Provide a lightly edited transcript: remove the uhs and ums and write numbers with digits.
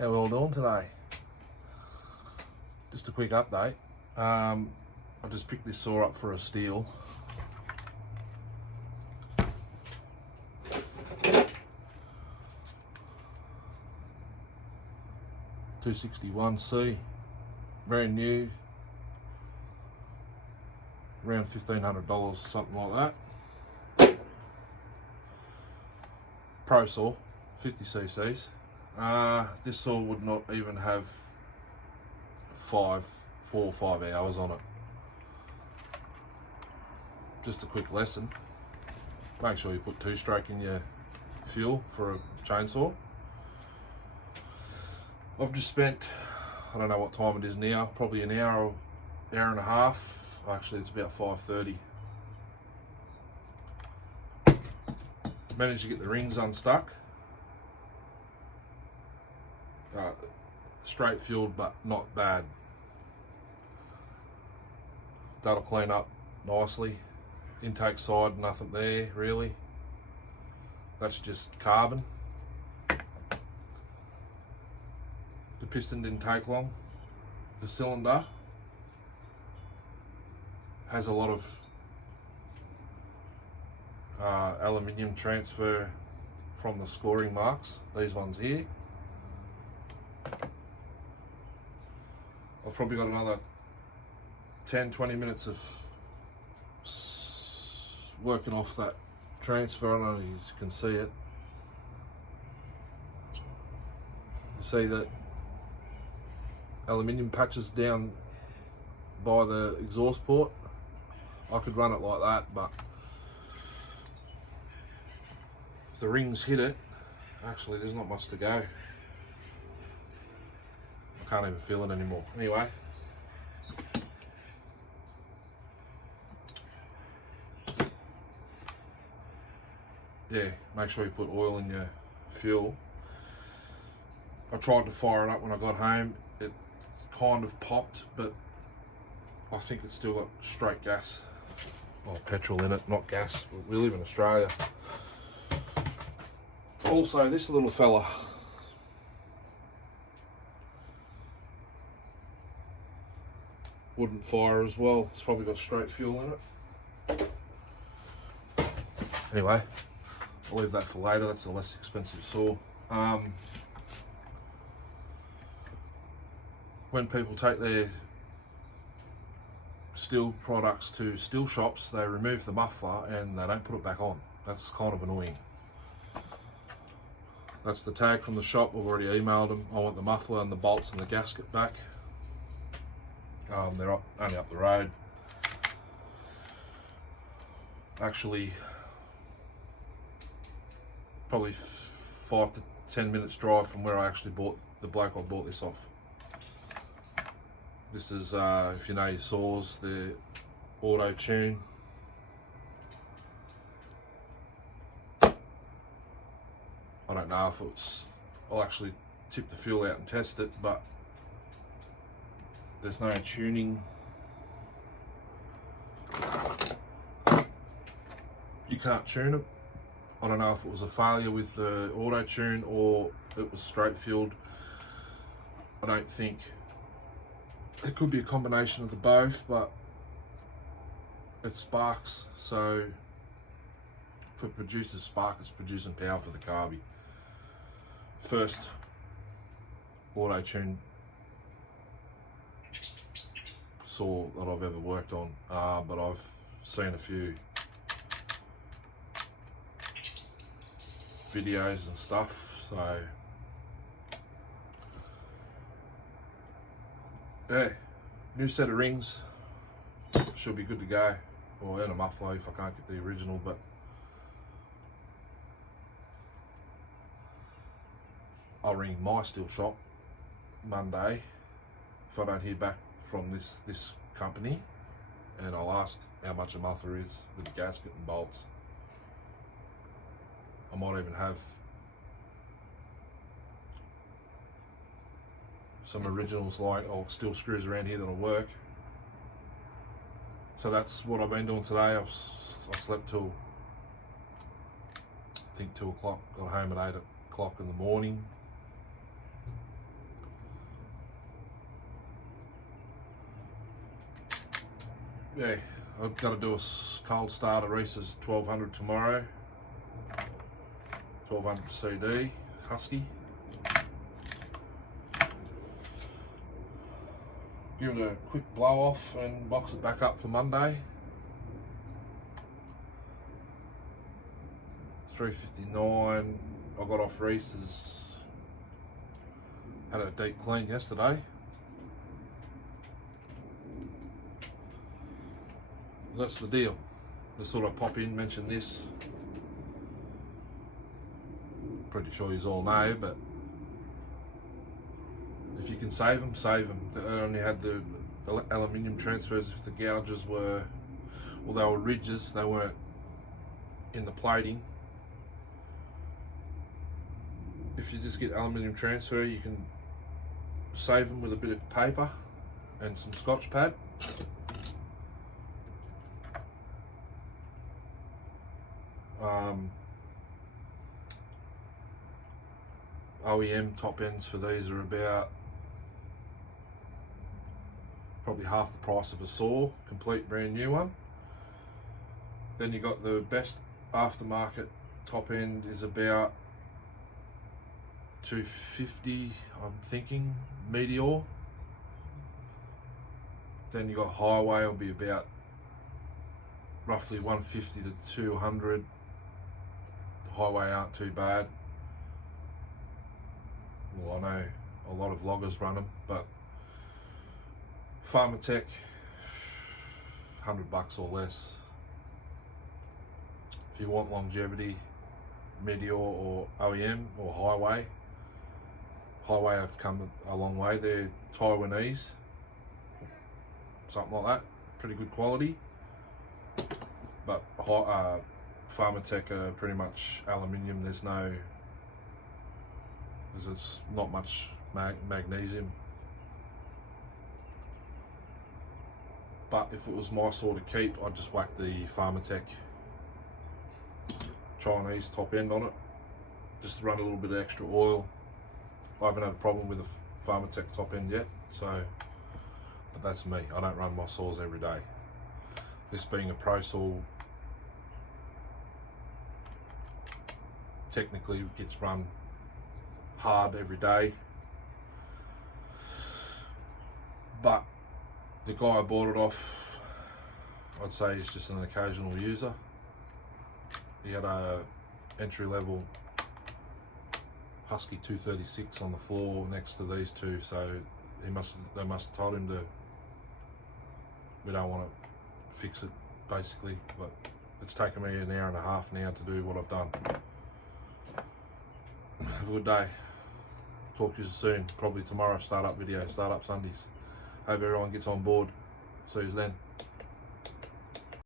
How we all doing today? Just a quick update. I just picked this saw up for a Stihl. MS261C, brand new, around $1,500, something like that. Pro saw, 50 cc's. This saw would not even have 4 or 5 hours on it. Just a quick lesson. Make sure you put 2-stroke in your fuel for a chainsaw. I've just spent, I don't know what time it is now, probably an hour or hour and a half. Actually, it's about 5:30. Managed to get the rings unstuck. Straight fueled, but not bad. That'll clean up nicely. Intake side, nothing there really. That's just carbon. The piston didn't take long. The cylinder has a lot of aluminium transfer from the scoring marks, these ones here. I've probably got another 10-20 minutes of working off that transfer. I don't know if you can see it. You see that aluminium patches down by the exhaust port. I could run it like that, but if the rings hit it, actually there's not much to go. I can't even feel it anymore. Anyway, yeah, make sure you put oil in your fuel. I tried to fire it up when I got home. It kind of popped, but I think it's still got straight gas. Well, petrol in it, not gas. We live in Australia. Also, this little fella, wouldn't fire as well. It's probably got straight fuel in it. Anyway, I'll leave that for later. That's a less expensive saw. When people take their Stihl products to Stihl shops, they remove the muffler and they don't put it back on. That's kind of annoying. That's the tag from the shop. I've already emailed them. I want the muffler and the bolts and the gasket back. They're only up the road. Actually, probably 5 to 10 minutes drive from where I actually bought the bloke I bought this off. This is, if you know your saws, the auto tune. I don't know if it's, I'll actually tip the fuel out and test it, but there's no tuning. You can't tune it. I don't know if it was a failure with the auto tune or it was straight fueled. I don't think. It could be a combination of the both, but it sparks, so if it produces spark, it's producing power for the carby. First auto tune saw that I've ever worked on, but I've seen a few videos and stuff, so yeah, new set of rings, should be good to go. Or and a muffler if I can't get the original, but I'll ring my Stihl shop Monday if I don't hear back from this company, and I'll ask how much a muffler is with the gasket and bolts. I might even have some originals like Stihl screws around here that'll work. So that's what I've been doing today. I slept till I think 2 o'clock, got home at 8 o'clock in the morning. yeah, I've got to do a cold starter. Reese's 1200 tomorrow. 1200 CD Husky. Give it a quick blow off and box it back up for Monday. 359. I got off Reese's. Had a deep clean yesterday. That's the deal. Just thought I'd pop in, mention this. Pretty sure you all know, but if you can save them, save them. They only had the aluminium transfers. If the gouges were, well, they were ridges, they weren't in the plating. If you just get aluminium transfer, you can save them with a bit of paper and some Scotch pad. OEM top ends for these are about probably half the price of a saw, complete brand new one. Then you got the best aftermarket top end is about $250, I'm thinking, Meteor. Then you got Highway, will be about roughly $150 to $200. Highway aren't too bad. Well, I know a lot of loggers run them, but Pharmatech, $100 or less. If you want longevity, Meteor or OEM or Highway. Highway have come a long way. They're Taiwanese, something like that. Pretty good quality. But Pharmatech are pretty much aluminium. There's not much magnesium. But if it was my sort of keep, I'd just whack the Pharmatech Chinese top end on it. Just run a little bit of extra oil. I haven't had a problem with the Pharmatech top end yet, so, but that's me. I don't run my saws every day. This being a pro saw, technically gets run hard every day, but the guy I bought it off, I'd say he's just an occasional user. He had a entry-level Husky 236 on the floor next to these two, so they must have told him we don't want to fix it, basically. But it's taken me an hour and a half now to do what I've done. Have a good day. Talk to you soon. Probably tomorrow, startup video, startup Sundays. Hope everyone gets on board. See you then.